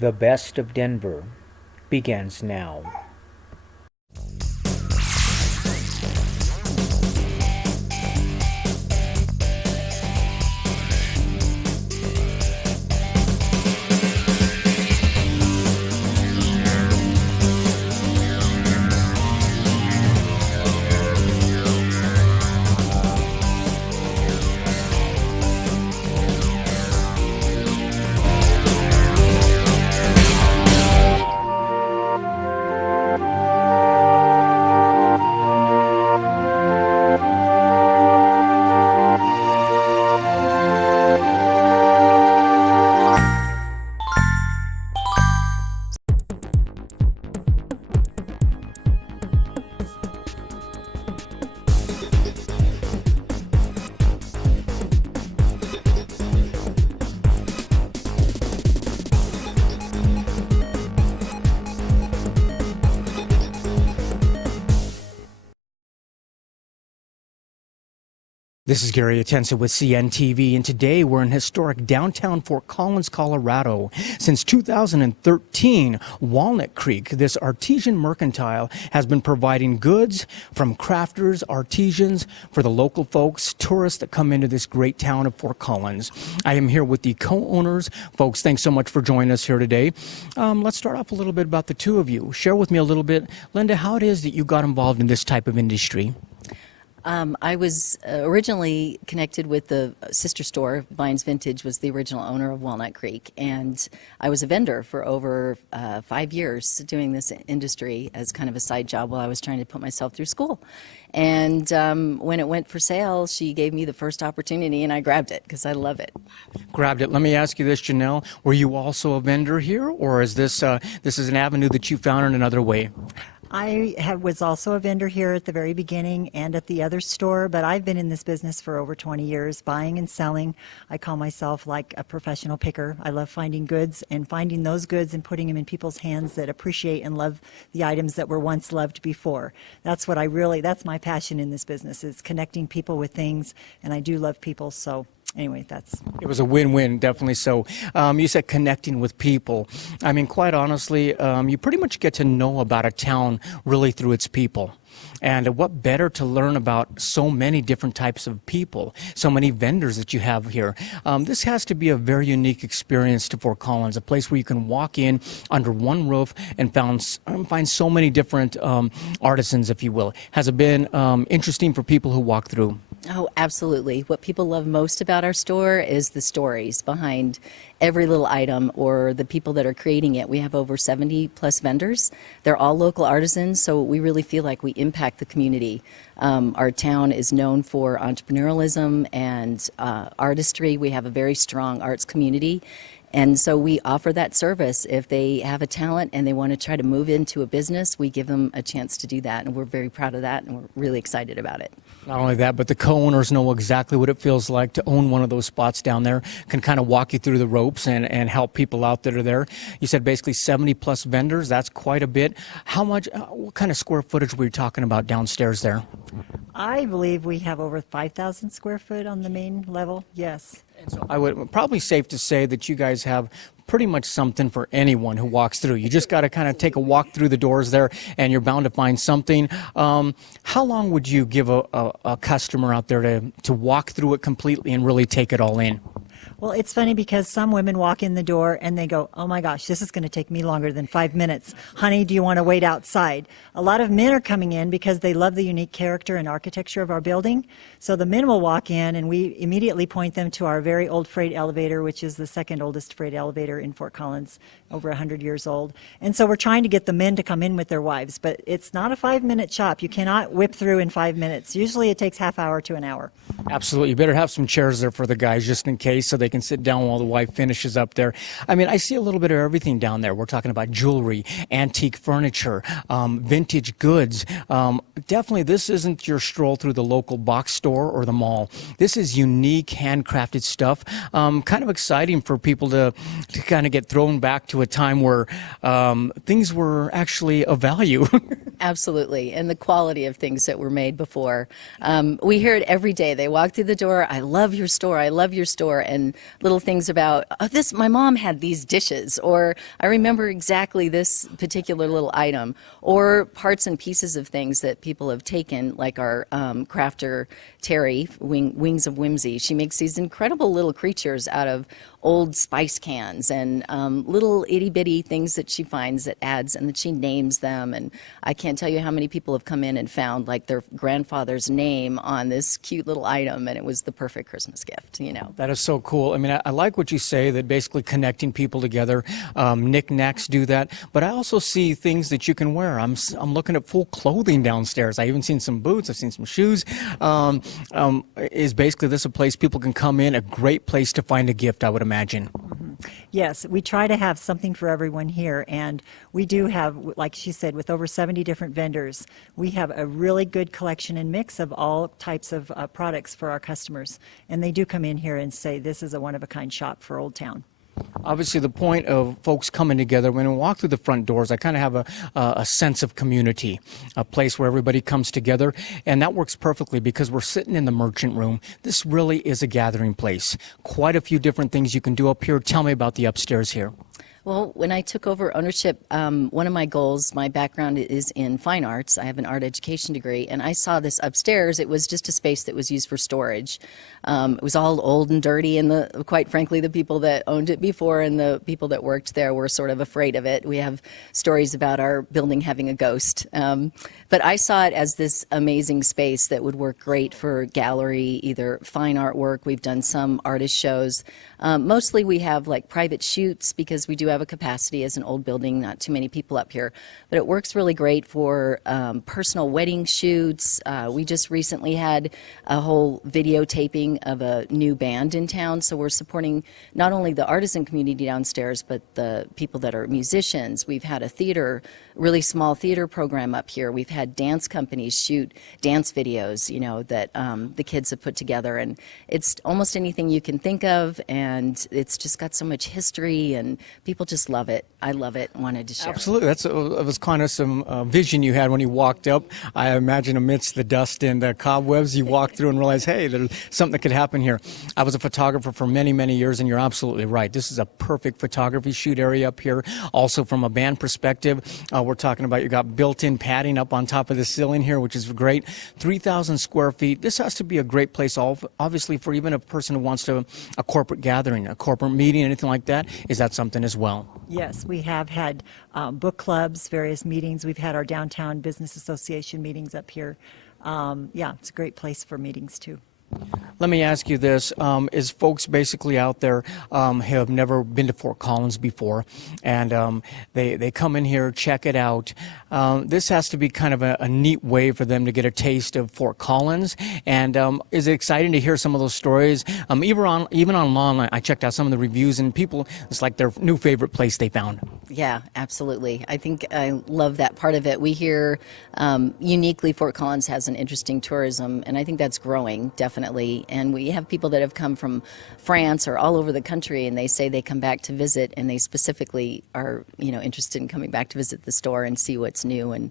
The Best of Denver begins now. This is Gary Atensa with CNTV, and today we're in historic downtown Fort Collins, Colorado. Since 2013, Walnut Creek, this artesian mercantile, has been providing goods from crafters, artisans, for the local folks, tourists that come into this great town of Fort Collins. I am here with the co-owners. Folks, thanks so much for joining us here today. Let's start off a little bit about the two of you. Share with me a little bit, Linda, how it is that you got involved in this type of industry. I was originally connected with the sister store. Vines Vintage was the original owner of Walnut Creek, and I was a vendor for over 5 years doing this industry as kind of a side job while I was trying to put myself through school. And when it went for sale, she gave me the first opportunity, and I grabbed it because I love it. Grabbed it. Let me ask you this, Janelle. Were you also a vendor here, or is this this is an avenue that you found in another way? Was also a vendor here at the very beginning and at the other store, but I've been in this business for over 20 years, buying and selling. I call myself like a professional picker. I love finding goods and finding those goods and putting them in people's hands that appreciate and love the items that were once loved before. That's my passion in this business, is connecting people with things, and I do love people, so anyway, it was a win-win, definitely so. You said connecting with people. I mean, quite honestly, you pretty much get to know about a town really through its people. And what better to learn about so many different types of people, so many vendors that you have here. This has to be a very unique experience to Fort Collins, a place where you can walk in under one roof and find so many different artisans, if you will. Has it been interesting for people who walk through? Oh, absolutely. What people love most about our store is the stories behind every little item or the people that are creating it. We have over 70 plus vendors. They're all local artisans, so we really feel like we impact the community. Our town is known for entrepreneurialism and artistry. We have a very strong arts community. And so we offer that service. If they have a talent and they want to try to move into a business, we give them a chance to do that. And we're very proud of that, and we're really excited about it. Not only that, but the co-owners know exactly what it feels like to own one of those spots down there, can kind of walk you through the ropes and help people out that are there. You said basically 70 plus vendors. That's quite a bit. How much, what kind of square footage were you talking about downstairs there? I believe we have over 5,000 square foot on the main level, yes. And so I would probably safe to say that you guys have pretty much something for anyone who walks through. You just got to kind of take a walk through the doors there, and you're bound to find something. How long would you give a customer out there to walk through it completely and really take it all in? Well, it's funny because some women walk in the door and they go, oh my gosh, this is going to take me longer than 5 minutes. Honey, do you want to wait outside? A lot of men are coming in because they love the unique character and architecture of our building. So the men will walk in and we immediately point them to our very old freight elevator, which is the second oldest freight elevator in Fort Collins, over 100 years old. And so we're trying to get the men to come in with their wives, but it's not a 5-minute shop. You cannot whip through in 5 minutes. Usually it takes half hour to an hour. Absolutely. You better have some chairs there for the guys just in case so they can sit down while the wife finishes up there. I mean, I see a little bit of everything down there. We're talking about jewelry, antique furniture, vintage goods. Definitely, this isn't your stroll through the local box store or the mall. This is unique, handcrafted stuff. Kind of exciting for people to kind of get thrown back to a time where things were actually of value. Absolutely, and the quality of things that were made before. We hear it every day. They walk through the door, I love your store, I love your store, and little things about, oh, this, my mom had these dishes, or I remember exactly this particular little item, or parts and pieces of things that people have taken, like our crafter Terry, Wings of Whimsy. She makes these incredible little creatures out of old spice cans and little itty bitty things that she finds that adds, and that she names them. And I can't tell you how many people have come in and found like their grandfather's name on this cute little item, and it was the perfect Christmas gift, you know. That is so cool. I mean, I like what you say, that basically connecting people together. Knickknacks do that, but I also see things that you can wear. I'm looking at full clothing downstairs. I even seen some boots. I've seen some shoes. Is basically this a place people can come in, a great place to find a gift, I would imagine. Yes, we try to have something for everyone here, and we do have, like she said, with over 70 different vendors, we have a really good collection and mix of all types of products for our customers, and they do come in here and say this is a one-of-a-kind shop for Old Town. Obviously, the point of folks coming together, when we walk through the front doors, I kind of have a sense of community, a place where everybody comes together, and that works perfectly because we're sitting in the merchant room. This really is a gathering place. Quite a few different things you can do up here. Tell me about the upstairs here. Well, when I took over ownership, one of my goals, my background is in fine arts. I have an art education degree, and I saw this upstairs. It was just a space that was used for storage. It was all old and dirty, and quite frankly, the people that owned it before and the people that worked there were sort of afraid of it. We have stories about our building having a ghost. But I saw it as this amazing space that would work great for gallery, either fine artwork. We've done some artist shows. Mostly we have like private shoots because we do have a capacity as an old building, not too many people up here. But it works really great for personal wedding shoots. We just recently had a whole videotaping of a new band in town, so we're supporting not only the artisan community downstairs, but the people that are musicians. We've had a theater, really small theater program up here. We've had dance companies shoot dance videos, you know, that the kids have put together, and it's almost anything you can think of, and it's just got so much history, and people just love it. I love it. Wanted to share. Absolutely. That was kind of some vision you had when you walked up. I imagine amidst the dust and the cobwebs, you walked through and realized, hey, there's something that could happen here. I was a photographer for many, many years, and you're absolutely right. This is a perfect photography shoot area up here. Also, from a band perspective, we're talking about you got built-in padding up on top of the ceiling here, which is great. 3,000 square feet. This has to be a great place, obviously, for even a person who wants a corporate gathering, a corporate meeting, anything like that. Is that something as well? Yes, we have had book clubs, various meetings. We've had our downtown business association meetings up here. Yeah, it's a great place for meetings too. Let me ask you this, is folks basically out there have never been to Fort Collins before, and they come in here, check it out. This has to be kind of a neat way for them to get a taste of Fort Collins, and is it exciting to hear some of those stories? Even online, I checked out some of the reviews, and people, it's like their new favorite place they found. Yeah, absolutely. I think I love that part of it. We hear uniquely Fort Collins has an interesting tourism, and I think that's growing, definitely. And we have people that have come from France or all over the country, and they say they come back to visit, and they specifically are, you know, interested in coming back to visit the store and see what's new. And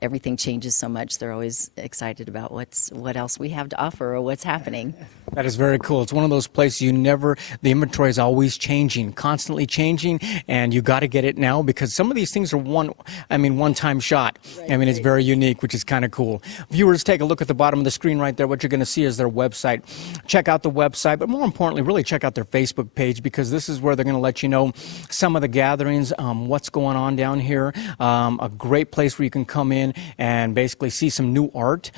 everything changes so much. They're always excited about what else we have to offer or what's happening. That is very cool. It's one of those places the inventory is always changing, constantly changing, and you got to get it now because some of these things are one-time shot. Right, I mean, it's very unique, which is kind of cool. Viewers, take a look at the bottom of the screen right there. What you're going to see is their website. Check out the website, but more importantly, really check out their Facebook page because this is where they're going to let you know some of the gatherings, what's going on down here. A great place where you can come in and basically see some new art.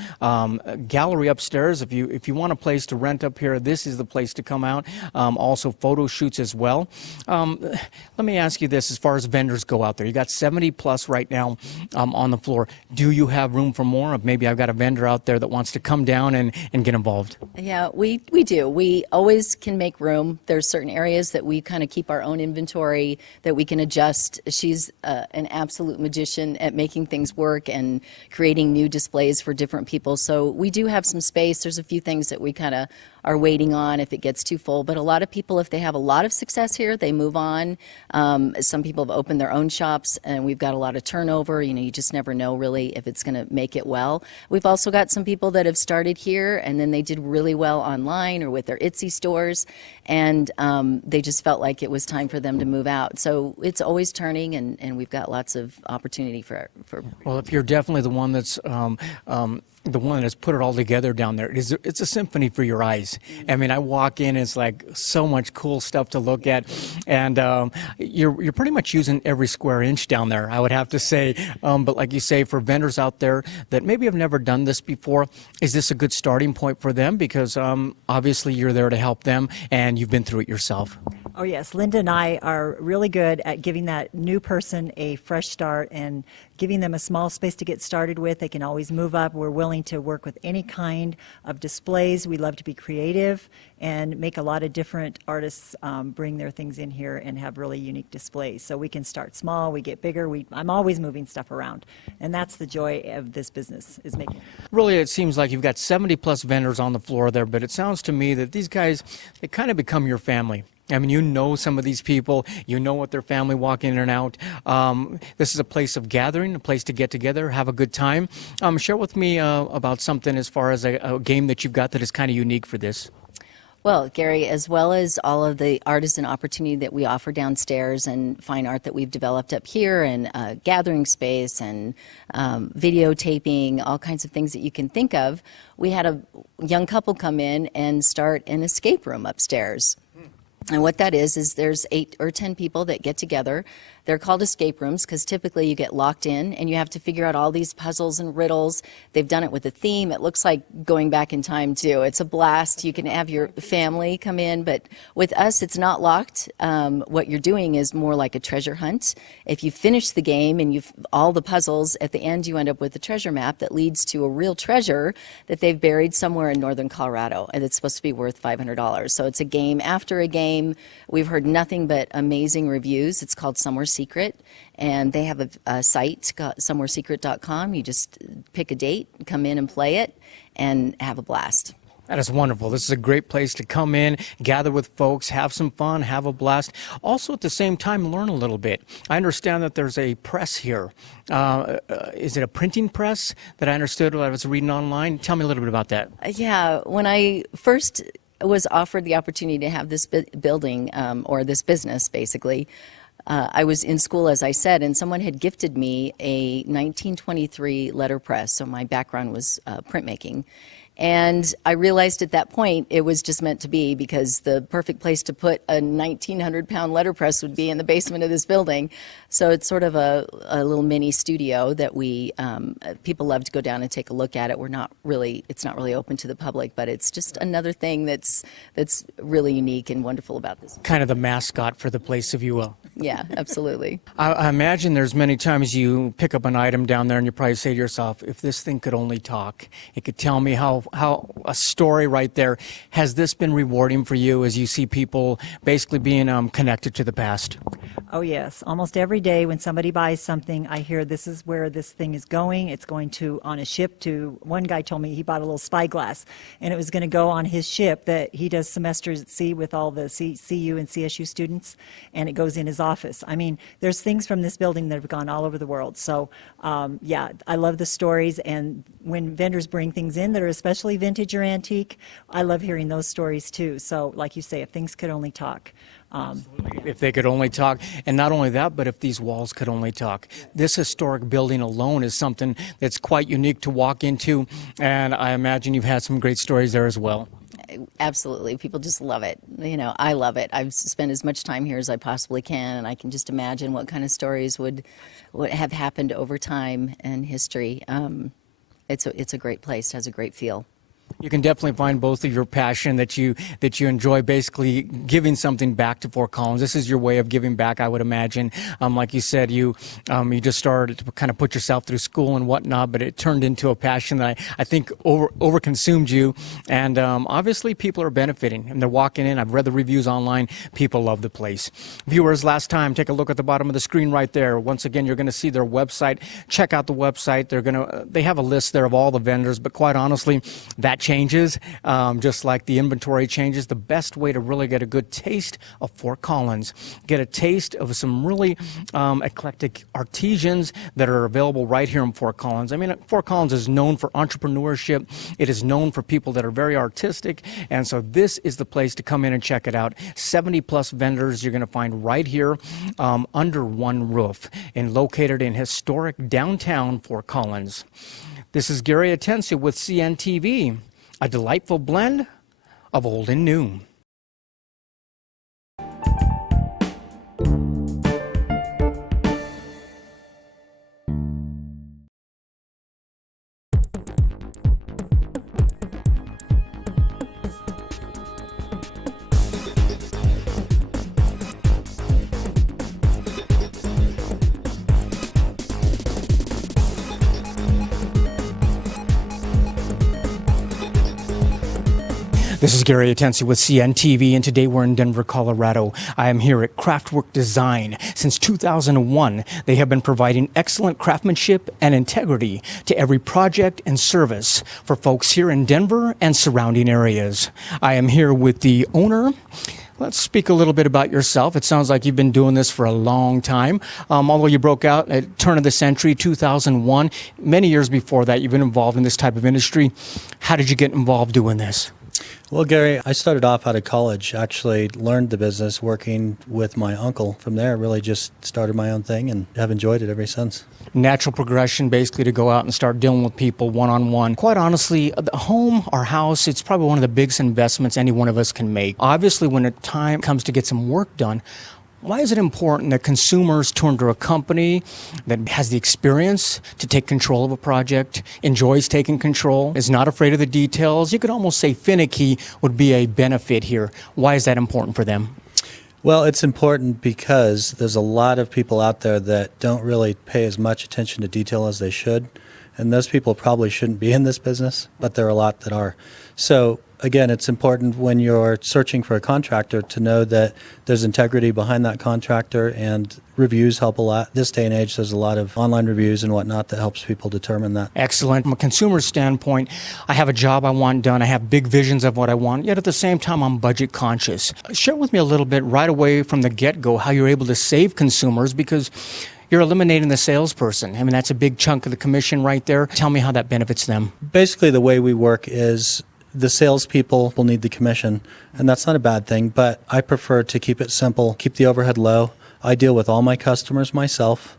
Gallery upstairs. If you want a place to rent up here, this is the place to come out. Also photo shoots as well. Let me ask you this: as far as vendors go out there, you got 70 plus right now on the floor. Do you have room for more? Maybe I've got a vendor out there that wants to come down and get involved. Yeah, we do. We always can make room. There's certain areas that we kind of keep our own inventory that we can adjust. She's an absolute magician at making things work and creating new displays for different people. So we do have some space. There's a few things that we kind of are waiting on if it gets too full. But a lot of people, if they have a lot of success here, they move on. Some people have opened their own shops, and we've got a lot of turnover. You know, you just never know really if it's going to make it well. We've also got some people that have started here, and then they did really well online or with their Etsy stores, and they just felt like it was time for them to move out. So it's always turning, and we've got lots of opportunity for. Well, if you're definitely the one that's the one that has put it all together down there, it's a symphony for your eyes. I mean, I walk in, it's like so much cool stuff to look at, and you're pretty much using every square inch down there, I would have to say. But like you say, for vendors out there that maybe have never done this before, is this a good starting point for them? Because obviously you're there to help them, and you've been through it yourself. Oh, yes. Linda and I are really good at giving that new person a fresh start and giving them a small space to get started with. They can always move up. We're willing to work with any kind of displays. We love to be creative and make a lot of different artists bring their things in here and have really unique displays. So we can start small, we get bigger. I'm always moving stuff around. And that's the joy of this business, is making it. Really, it seems like you've got 70 plus vendors on the floor there, but it sounds to me that these guys, they kind of become your family. I mean, you know some of these people, you know what their family walk in and out. This is a place of gathering, a place to get together, have a good time. Share with me about something as far as a game that you've got that is kind of unique for this. Well, Gary, as well as all of the artisan opportunity that we offer downstairs and fine art that we've developed up here, and gathering space and videotaping, all kinds of things that you can think of, we had a young couple come in and start an escape room upstairs. And what that is there's 8 or 10 people that get together. They're called escape rooms because typically you get locked in and you have to figure out all these puzzles and riddles. They've done it with a theme. It looks like going back in time too. It's a blast. You can have your family come in, but with us it's not locked. What you're doing is more like a treasure hunt. If you finish the game and you've all the puzzles, at the end you end up with a treasure map that leads to a real treasure that they've buried somewhere in northern Colorado, and it's supposed to be worth $500. So it's a game after a game. We've heard nothing but amazing reviews. It's called Somewhere Secret, and they have a site, somewheresecret.com. You just pick a date, come in and play it, and have a blast. That is wonderful. This is a great place to come in, gather with folks, have some fun, have a blast. Also, at the same time, learn a little bit. I understand that there's a press here. Is it a printing press that I understood when I was reading online? Tell me a little bit about that. Yeah, when I first was offered the opportunity to have this building, or this business, basically, I was in school, as I said, and someone had gifted me a 1923 letterpress, so my background was printmaking. And I realized at that point it was just meant to be, because the perfect place to put a 1,900-pound letterpress would be in the basement of this building. So it's sort of a little mini studio that people love to go down and take a look at it. It's not really open to the public, but it's just another thing that's really unique and wonderful about this. Kind of the mascot for the place, if you will. Yeah, absolutely. I imagine there's many times you pick up an item down there and you probably say to yourself, if this thing could only talk, it could tell me how a story right there. Has this been rewarding for you as you see people basically being connected to the past? Oh, yes. Almost every day when somebody buys something, I hear this is where this thing is going. It's going on a ship to, one guy told me he bought a little spyglass, and it was going to go on his ship that he does semesters at sea with all the CU and CSU students, and it goes in his office. I mean, there's things from this building that have gone all over the world. So, yeah, I love the stories, and when vendors bring things in that are especially vintage or antique, I love hearing those stories too. So, like you say, if things could only talk. If they could only talk. And not only that, but if these walls could only talk. This historic building alone is something that's quite unique to walk into, and I imagine you've had some great stories there as well. Absolutely. People just love it. You know, I love it. I've spent as much time here as I possibly can, and I can just imagine what kind of stories would have happened over time and history. It's a great place. It has a great feel. You can definitely find both of your passion that you enjoy, basically giving something back to Fort Collins. This is your way of giving back, I would imagine. Like you said, you just started to kind of put yourself through school and whatnot, but it turned into a passion that I think overconsumed you. And obviously people are benefiting and they're walking in. I've read the reviews online. People love the place. Viewers, last time, take a look at the bottom of the screen right there. Once again, you're going to see their website. Check out the website. They have a list there of all the vendors, but quite honestly, that changes, just like the inventory changes. The best way to really get a good taste of Fort Collins, get a taste of some really eclectic artisans that are available right here in Fort Collins. I mean, Fort Collins is known for entrepreneurship. It is known for people that are very artistic, and so this is the place to come in and check it out. 70 plus vendors you're going to find right here under one roof and located in historic downtown Fort Collins. This is Gary Atencio with CNTV, a delightful blend of old and new. This is Gary Atencio with CNTV, and today we're in Denver, Colorado. I am here at Craftwork Design. Since 2001, they have been providing excellent craftsmanship and integrity to every project and service for folks here in Denver and surrounding areas. I am here with the owner. Let's speak a little bit about yourself. It sounds like you've been doing this for a long time. Although you broke out at turn of the century, 2001, many years before that, you've been involved in this type of industry. How did you get involved doing this? Well, Gary, I started off out of college, actually learned the business working with my uncle. From there, really just started my own thing and have enjoyed it ever since. Natural progression, basically, to go out and start dealing with people one-on-one. Quite honestly, the home, our house, it's probably one of the biggest investments any one of us can make. Obviously, when the time comes to get some work done, why is it important that consumers turn to a company that has the experience to take control of a project, enjoys taking control, is not afraid of the details? You could almost say finicky would be a benefit here. Why is that important for them? Well, it's important because there's a lot of people out there that don't really pay as much attention to detail as they should. And those people probably shouldn't be in this business, but there are a lot that are. So again, it's important when you're searching for a contractor to know that there's integrity behind that contractor, and reviews help a lot. This day and age, there's a lot of online reviews and whatnot that helps people determine that. Excellent. From a consumer standpoint, I have a job I want done. I have big visions of what I want, yet at the same time, I'm budget conscious. Share with me a little bit right away from the get-go how you're able to save consumers, because you're eliminating the salesperson. I mean, that's a big chunk of the commission right there. Tell me how that benefits them. Basically, the way we work is the salespeople will need the commission, and that's not a bad thing, but I prefer to keep it simple, keep the overhead low. I deal with all my customers myself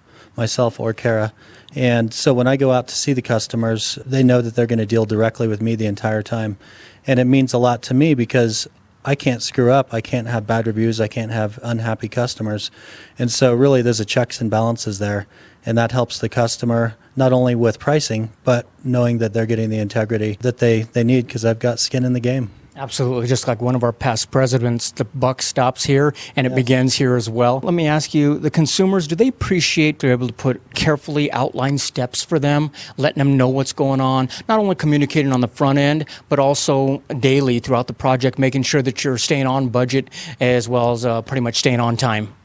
or Kara, and so when I go out to see the customers, they know that they're going to deal directly with me the entire time, and it means a lot to me because I can't screw up, I can't have bad reviews, I can't have unhappy customers, and so really there's a checks and balances there, and that helps the customer not only with pricing, but knowing that they're getting the integrity that they need, because I've got skin in the game. Absolutely. Just like one of our past presidents, the buck stops here and it begins here as well. Let me ask you, the consumers, do they appreciate they're able to put carefully outlined steps for them, letting them know what's going on, not only communicating on the front end, but also daily throughout the project, making sure that you're staying on budget as well as pretty much staying on time?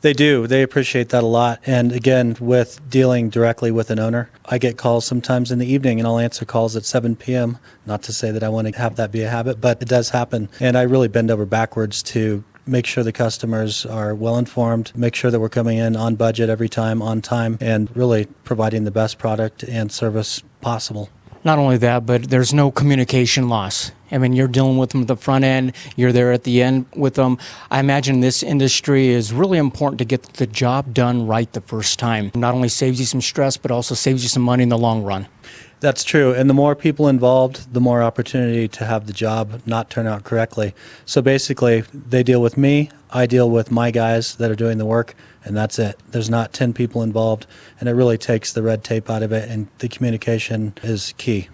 They do. They appreciate that a lot. And again, with dealing directly with an owner, I get calls sometimes in the evening and I'll answer calls at 7 p.m. Not to say that I want to have that be a habit, but it does happen. And I really bend over backwards to make sure the customers are well informed, make sure that we're coming in on budget every time, on time, and really providing the best product and service possible. Not only that, but there's no communication loss. I mean, you're dealing with them at the front end, you're there at the end with them. I imagine this industry is really important to get the job done right the first time. Not only saves you some stress, but also saves you some money in the long run. That's true. And the more people involved, the more opportunity to have the job not turn out correctly. So basically, they deal with me, I deal with my guys that are doing the work, and that's it. There's not 10 people involved, and it really takes the red tape out of it, and the communication is key.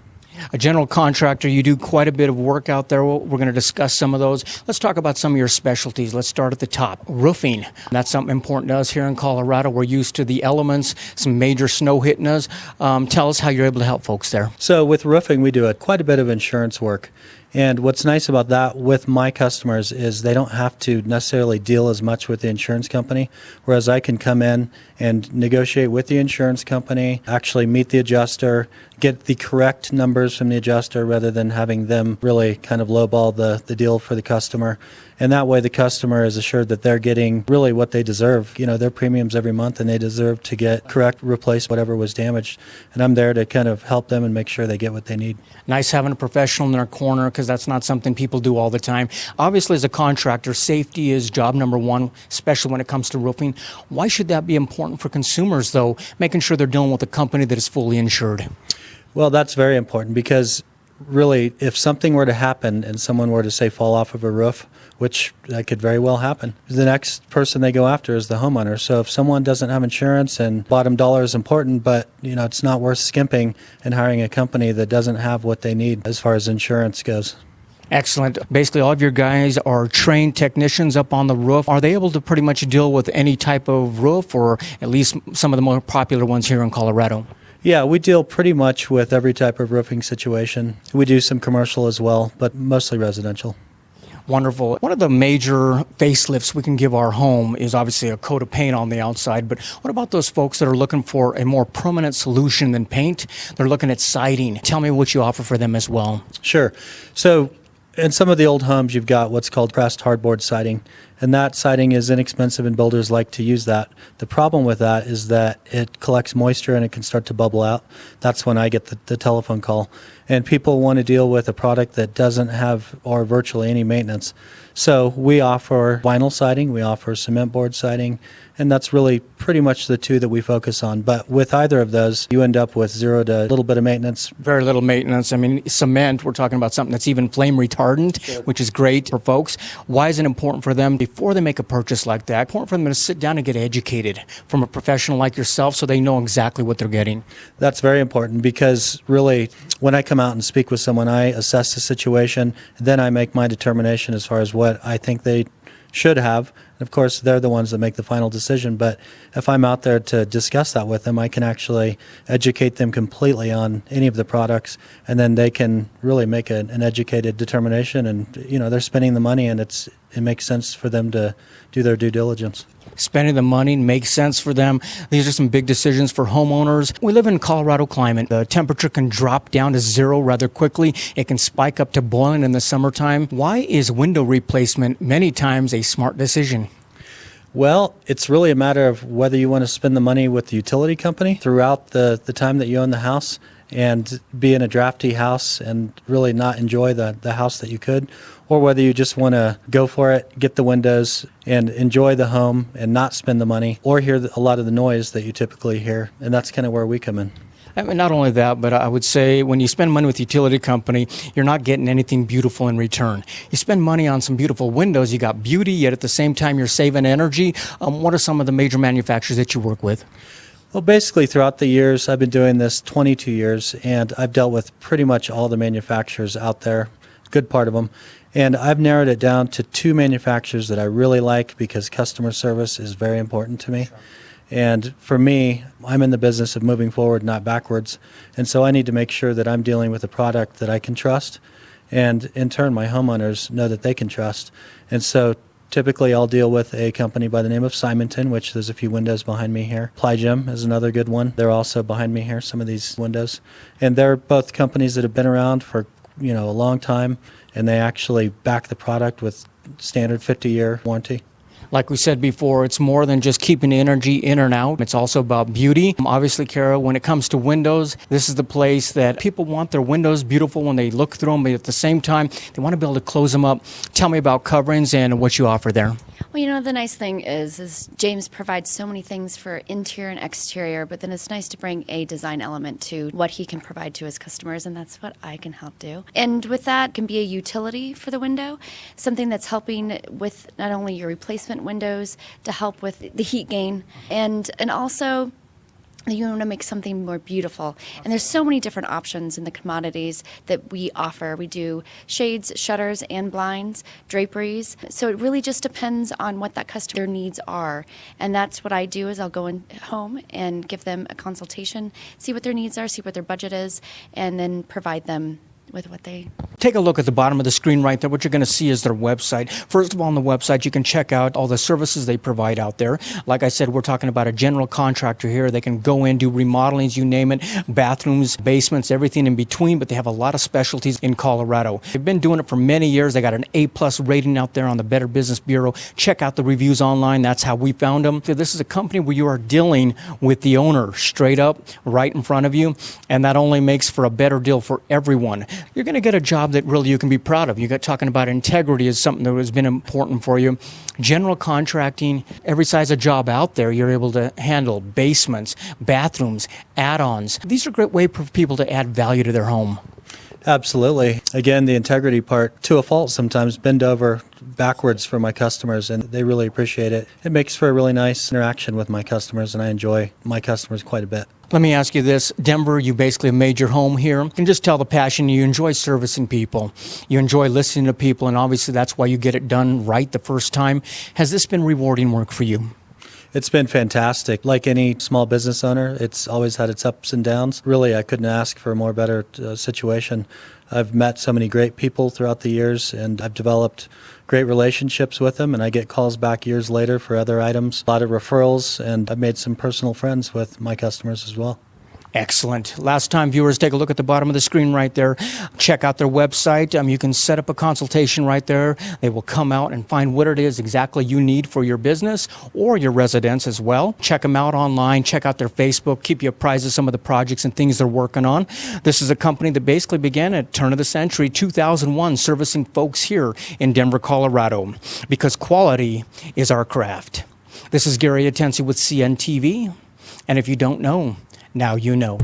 A general contractor, you do quite a bit of work out there. We're going to discuss some of those. Let's talk about some of your specialties. Let's start at the top. Roofing. That's something important to us here in Colorado. We're used to the elements, some major snow hitting us. Tell us how you're able to help folks there. So with roofing, we do quite a bit of insurance work. And what's nice about that with my customers is they don't have to necessarily deal as much with the insurance company, whereas I can come in and negotiate with the insurance company, actually meet the adjuster, get the correct numbers from the adjuster rather than having them really kind of lowball the deal for the customer. And that way the customer is assured that they're getting really what they deserve, their premiums every month, and they deserve to get correct, replace whatever was damaged. And I'm there to kind of help them and make sure they get what they need. Nice having a professional in their corner, because that's not something people do all the time. Obviously, as a contractor, safety is job number one, especially when it comes to roofing. Why should that be important for consumers, though, making sure they're dealing with a company that is fully insured? Well, that's very important because really, if something were to happen and someone were to, say, fall off of a roof, which that could very well happen, the next person they go after is the homeowner. So if someone doesn't have insurance, and bottom dollar is important, but it's not worth skimping and hiring a company that doesn't have what they need as far as insurance goes. Excellent. Basically, all of your guys are trained technicians up on the roof. Are they able to pretty much deal with any type of roof, or at least some of the more popular ones here in Colorado? Yeah, we deal pretty much with every type of roofing situation. We do some commercial as well, but mostly residential. Wonderful. One of the major facelifts we can give our home is obviously a coat of paint on the outside, but what about those folks that are looking for a more permanent solution than paint? They're looking at siding. Tell me what you offer for them as well. Sure. So in some of the old homes, you've got what's called pressed hardboard siding, and that siding is inexpensive and builders like to use that. The problem with that is that it collects moisture and it can start to bubble out. That's when I get the telephone call. And people want to deal with a product that doesn't have or virtually any maintenance. So we offer vinyl siding, we offer cement board siding, and that's really pretty much the two that we focus on. But with either of those, you end up with zero to a little bit of maintenance. Very little maintenance. I mean, cement, we're talking about something that's even flame retardant, which is great for folks. Why is it important for them, before they make a purchase like that, important for them to sit down and get educated from a professional like yourself so they know exactly what they're getting? That's very important because really, when I come out and speak with someone, I assess the situation, then I make my determination as far as what I think they should have. And of course, they're the ones that make the final decision. But if I'm out there to discuss that with them, I can actually educate them completely on any of the products, and then they can really make an educated determination. And they're spending the money, and it makes sense for them to do their due diligence. Spending the money makes sense for them. These are some big decisions for homeowners. We live in Colorado climate. The temperature can drop down to zero rather quickly. It can spike up to boiling in the summertime. Why is window replacement many times a smart decision? Well, it's really a matter of whether you want to spend the money with the utility company throughout the time that you own the house and be in a drafty house and really not enjoy the house that you could, or whether you just want to go for it, get the windows, and enjoy the home and not spend the money or hear a lot of the noise that you typically hear. And that's kind of where we come in. I mean, not only that, but I would say when you spend money with the utility company, you're not getting anything beautiful in return. You spend money on some beautiful windows, you got beauty, yet at the same time you're saving energy. What are some of the major manufacturers that you work with? Well, basically throughout the years, I've been doing this 22 years, and I've dealt with pretty much all the manufacturers out there, good part of them. And I've narrowed it down to two manufacturers that I really like because customer service is very important to me. Sure. And for me, I'm in the business of moving forward, not backwards. And so I need to make sure that I'm dealing with a product that I can trust. And in turn, my homeowners know that they can trust. And so typically I'll deal with a company by the name of Simonton, which there's a few windows behind me here. Plygym is another good one. They're also behind me here, some of these windows. And they're both companies that have been around for a long time, and they actually back the product with standard 50-year warranty. Like we said before, it's more than just keeping energy in and out. It's also about beauty. Obviously, Kara, when it comes to windows, this is the place that people want their windows beautiful when they look through them, but at the same time, they want to be able to close them up. Tell me about coverings and what you offer there. Well, the nice thing is James provides so many things for interior and exterior, but then it's nice to bring a design element to what he can provide to his customers, and that's what I can help do. And with that can be a utility for the window, something that's helping with not only your replacement windows to help with the heat gain, and also you want to make something more beautiful. And there's so many different options in the commodities that we offer. We do shades, shutters, and blinds, draperies. So it really just depends on what that customer needs are. And that's what I do is I'll go in home and give them a consultation, see what their needs are, see what their budget is, and then provide them with what they. Take a look at the bottom of the screen right there. What you're going to see is their website. First of all, on the website, you can check out all the services they provide out there. Like I said, we're talking about a general contractor here. They can go in, do remodelings, you name it, bathrooms, basements, everything in between, but they have a lot of specialties in Colorado. They've been doing it for many years. They got an A+ rating out there on the Better Business Bureau. Check out the reviews online. That's how we found them. So this is a company where you are dealing with the owner straight up, right in front of you, and that only makes for a better deal for everyone. You're going to get a job that really you can be proud of. You got talking about integrity is something that has been important for you. General contracting, every size of job out there, you're able to handle basements, bathrooms, add-ons. These are a great way for people to add value to their home. Absolutely. Again, the integrity part, to a fault sometimes, bend over backwards for my customers, and they really appreciate it. It makes for a really nice interaction with my customers, and I enjoy my customers quite a bit. Let me ask you this. Denver, you basically have made your home here. You can just tell the passion. You enjoy servicing people. You enjoy listening to people, and obviously that's why you get it done right the first time. Has this been rewarding work for you? It's been fantastic. Like any small business owner, it's always had its ups and downs. Really, I couldn't ask for a more better situation. I've met so many great people throughout the years, and I've developed great relationships with them, and I get calls back years later for other items, a lot of referrals, and I've made some personal friends with my customers as well. Excellent. Last time, viewers, take a look at the bottom of the screen right there. Check out their website. You can set up a consultation right there. They will come out and find what it is exactly you need for your business or your residence as well. Check them out online. Check out their Facebook. Keep you apprised of some of the projects and things they're working on. This is a company that basically began at turn of the century, 2001, servicing folks here in Denver, Colorado, because quality is our craft. This is Gary Atensi with CNTV, and if you don't know, now you know.